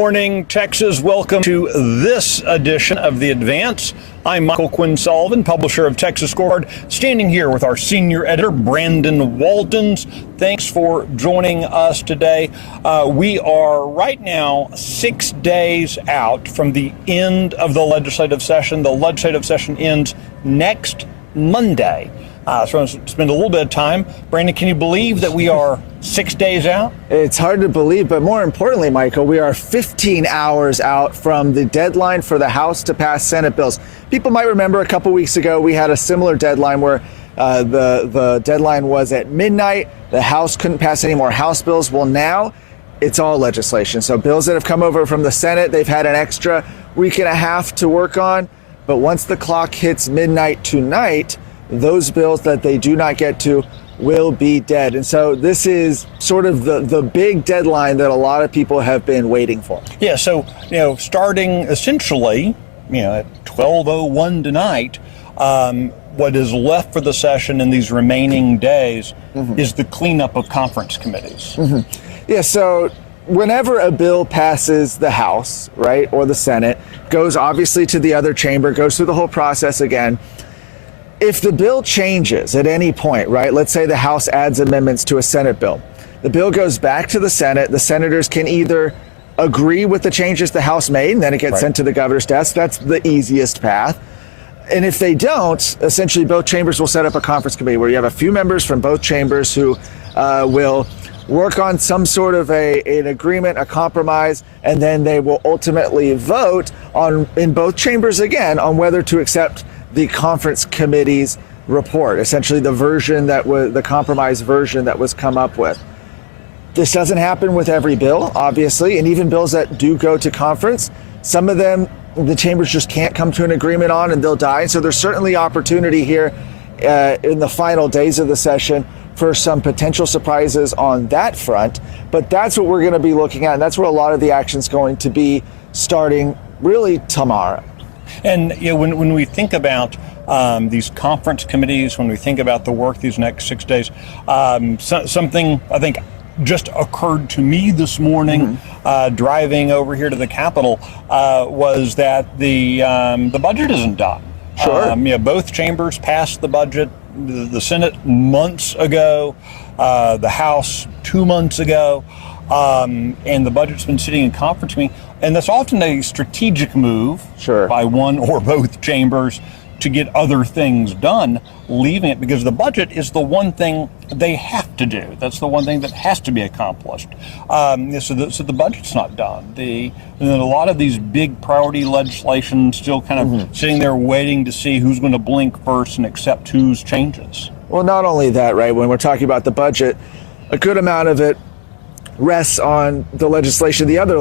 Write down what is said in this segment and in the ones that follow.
morning, Texas. Welcome to this edition of The Advance. I'm Michael Quinn Sullivan, publisher of Texas Scorecard, standing here with our senior editor, Brandon Waltons. Thanks for joining us today. We are right now 6 days out from the end of the legislative session. The legislative session ends next Monday. So I'm going to spend a little bit of time. Brandon, can you believe that we are 6 days out? It's hard to believe, but more importantly, Michael, we are 15 hours out from the deadline for the House to pass Senate bills. People might remember a couple weeks ago we had a similar deadline where the deadline was at midnight. The House couldn't pass any more House bills. Well, now it's all legislation. So bills that have come over from the Senate, they've had an extra week and a half to work on. But once the clock hits midnight tonight, those bills that they do not get to will be dead. And so this is sort of the big deadline that a lot of people have been waiting for. Yeah, so, starting essentially, at 12:01 tonight, what is left for the session in these remaining days is the cleanup of conference committees. Yeah, so whenever a bill passes the House, right, or the Senate, goes obviously to the other chamber, goes through the whole process again. If the bill changes at any point, right, let's say the House adds amendments to a Senate bill, the bill goes back to the Senate, the senators can either agree with the changes the House made, and then it gets sent to the governor's desk. That's the easiest path. And if they don't, essentially both chambers will set up a conference committee where you have a few members from both chambers who will work on some sort of an agreement, a compromise, and then they will ultimately vote on, in both chambers again, on whether to accept the conference committee's report, essentially the version that was the compromise version that was come up with. This doesn't happen with every bill, obviously, and even bills that do go to conference, some of them the chambers just can't come to an agreement on and they'll die. And so there's certainly opportunity here in the final days of the session for some potential surprises on that front. But that's what we're going to be looking at, and that's where a lot of the action's going to be starting really tomorrow. And when we think about these conference committees, when we think about the work these next 6 days, something I think just occurred to me this morning driving over here to the Capitol was that the budget isn't done. Sure. Both chambers passed the budget. The Senate months ago, the House 2 months ago. And the budget's been sitting in conference meeting, and that's often a strategic move by one or both chambers to get other things done, leaving it because the budget is the one thing they have to do. That's the one thing that has to be accomplished. So the budget's not done. And then a lot of these big priority legislation still kind of sitting there waiting to see who's going to blink first and accept whose changes. Well, not only that, right? When we're talking about the budget, a good amount of it rests on the legislation, the other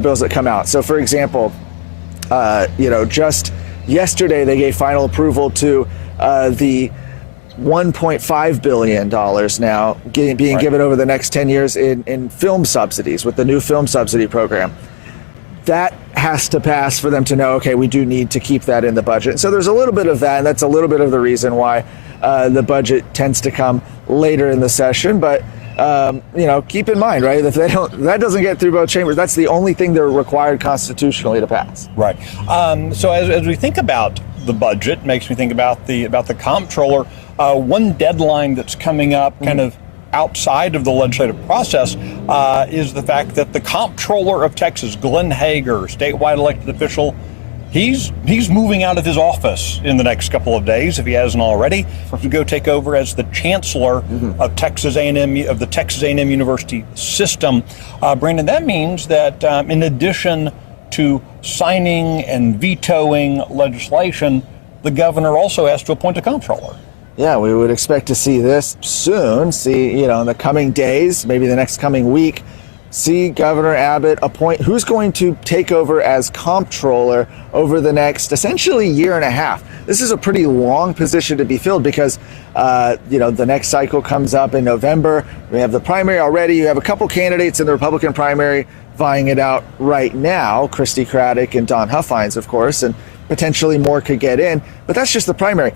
bills that come out. So, for example, just yesterday they gave final approval to the $1.5 billion now being given over the next 10 years in film subsidies with the new film subsidy program. That has to pass for them to know, okay, we do need to keep that in the budget. So there's a little bit of that, and that's a little bit of the reason why the budget tends to come later in the session. But keep in mind, right, if that doesn't get through both chambers, that's the only thing they're required constitutionally to pass. Right. So as we think about the budget, makes me think about the comptroller. One deadline that's coming up, kind of outside of the legislative process, is the fact that the comptroller of Texas, Glenn Hager, statewide elected official, he's moving out of his office in the next couple of days, if he hasn't already, to go take over as the chancellor of Texas A&M, of the Texas A&M University system. Brandon, that means that in addition to signing and vetoing legislation, the governor also has to appoint a comptroller. Yeah, we would expect to see this soon. In the coming days, maybe the next coming week, see Governor Abbott appoint who's going to take over as comptroller over the next essentially year and a half. This is a pretty long position to be filled because, the next cycle comes up in November. We have the primary already. You have a couple candidates in the Republican primary vying it out right now, Christy Craddick and Don Huffines, of course, and potentially more could get in. But that's just the primary.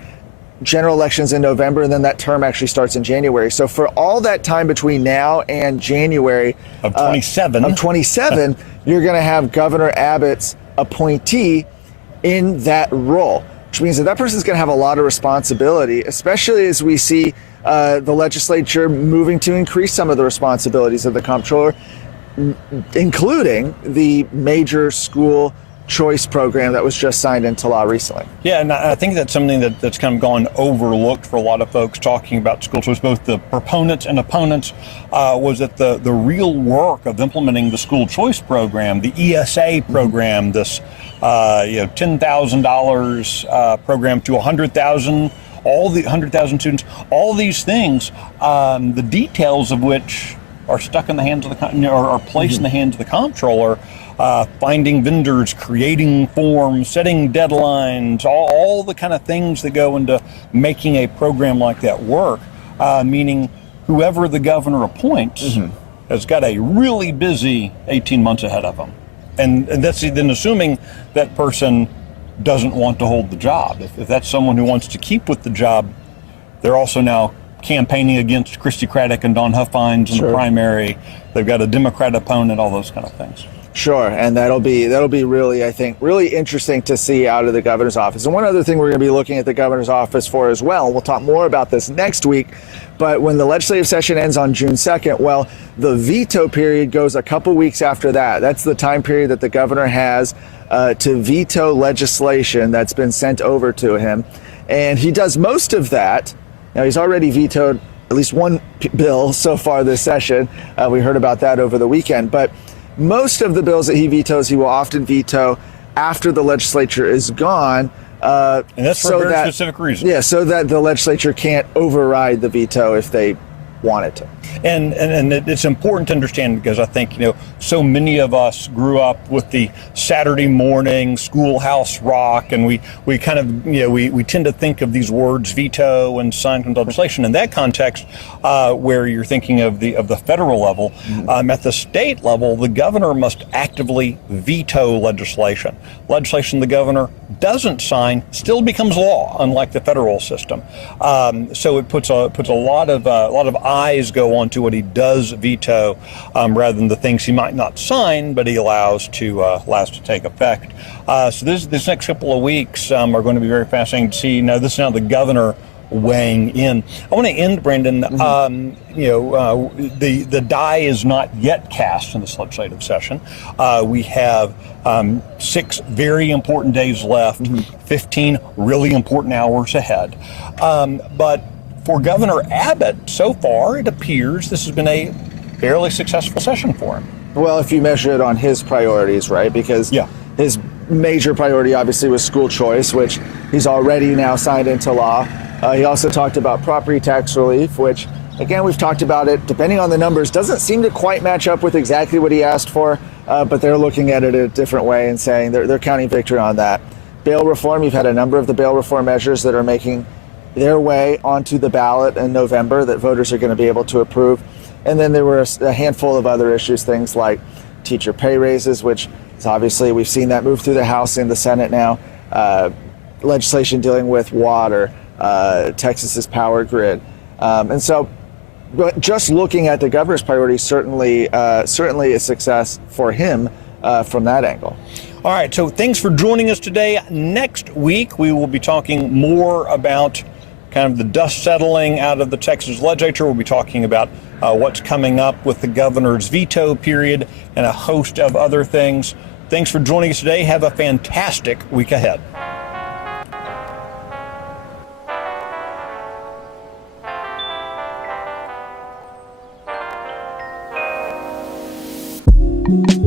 General elections in November, and then that term actually starts in January. So for all that time between now and January of 27, you're going to have Governor Abbott's appointee in that role, which means that person is going to have a lot of responsibility, especially as we see the legislature moving to increase some of the responsibilities of the comptroller, including the major school choice program that was just signed into law recently. Yeah, and I think that's something that's kind of gone overlooked for a lot of folks talking about school choice, both the proponents and opponents, was that the real work of implementing the school choice program, the ESA program, this $10,000 program to 100,000, all the 100,000 students, all these things, the details of which are stuck in the hands of the or are placed in the hands of the comptroller. Finding vendors, creating forms, setting deadlines, all the kind of things that go into making a program like that work, meaning whoever the governor appoints has got a really busy 18 months ahead of them. And that's then assuming that person doesn't want to hold the job. If that's someone who wants to keep with the job, they're also now campaigning against Christy Craddock and Dawn Huffines in the primary. They've got a Democrat opponent, all those kind of things. Sure, and that'll be really, I think, really interesting to see out of the governor's office. And one other thing we're going to be looking at the governor's office for as well, we'll talk more about this next week, but when the legislative session ends on June 2nd, well, the veto period goes a couple weeks after that. That's the time period that the governor has to veto legislation that's been sent over to him. And he does most of that. Now, he's already vetoed at least one bill so far this session. We heard about that over the weekend, but most of the bills that he vetoes, he will often veto after the legislature is gone. And that's for a very specific reason. Yeah, so that the legislature can't override the veto if they wanted to. And it's important to understand, because I think, so many of us grew up with the Saturday morning schoolhouse rock, and we kind of, we tend to think of these words veto and sign legislation in that context, where you're thinking of the federal level. At the state level, the governor must actively veto legislation. Legislation the governor doesn't sign still becomes law, unlike the federal system. So it puts a lot of eyes go on to what he does veto, rather than the things he might not sign, but he allows to take effect. So this next couple of weeks are going to be very fascinating to see. Now, this is now the governor weighing in. I want to end, Brandon. The die is not yet cast in this legislative session. We have 6 very important days left, 15 really important hours ahead. But for Governor Abbott, so far, it appears this has been a fairly successful session for him. Well, if you measure it on his priorities, right? Because his major priority, obviously, was school choice, which he's already now signed into law. He also talked about property tax relief, which, again, we've talked about it, depending on the numbers, doesn't seem to quite match up with exactly what he asked for, but they're looking at it a different way and saying they're counting victory on that. Bail reform, you've had a number of the bail reform measures that are making their way onto the ballot in November that voters are going to be able to approve. And then there were a handful of other issues, things like teacher pay raises, which is obviously we've seen that move through the House and the Senate now, legislation dealing with water, Texas's power grid. And so but just looking at the governor's priorities, certainly a success for him from that angle. All right, so thanks for joining us today. Next week, we will be talking more about kind of the dust settling out of the Texas legislature. We'll be talking about what's coming up with the governor's veto period and a host of other things. Thanks for joining us today. Have a fantastic week ahead. Thank you.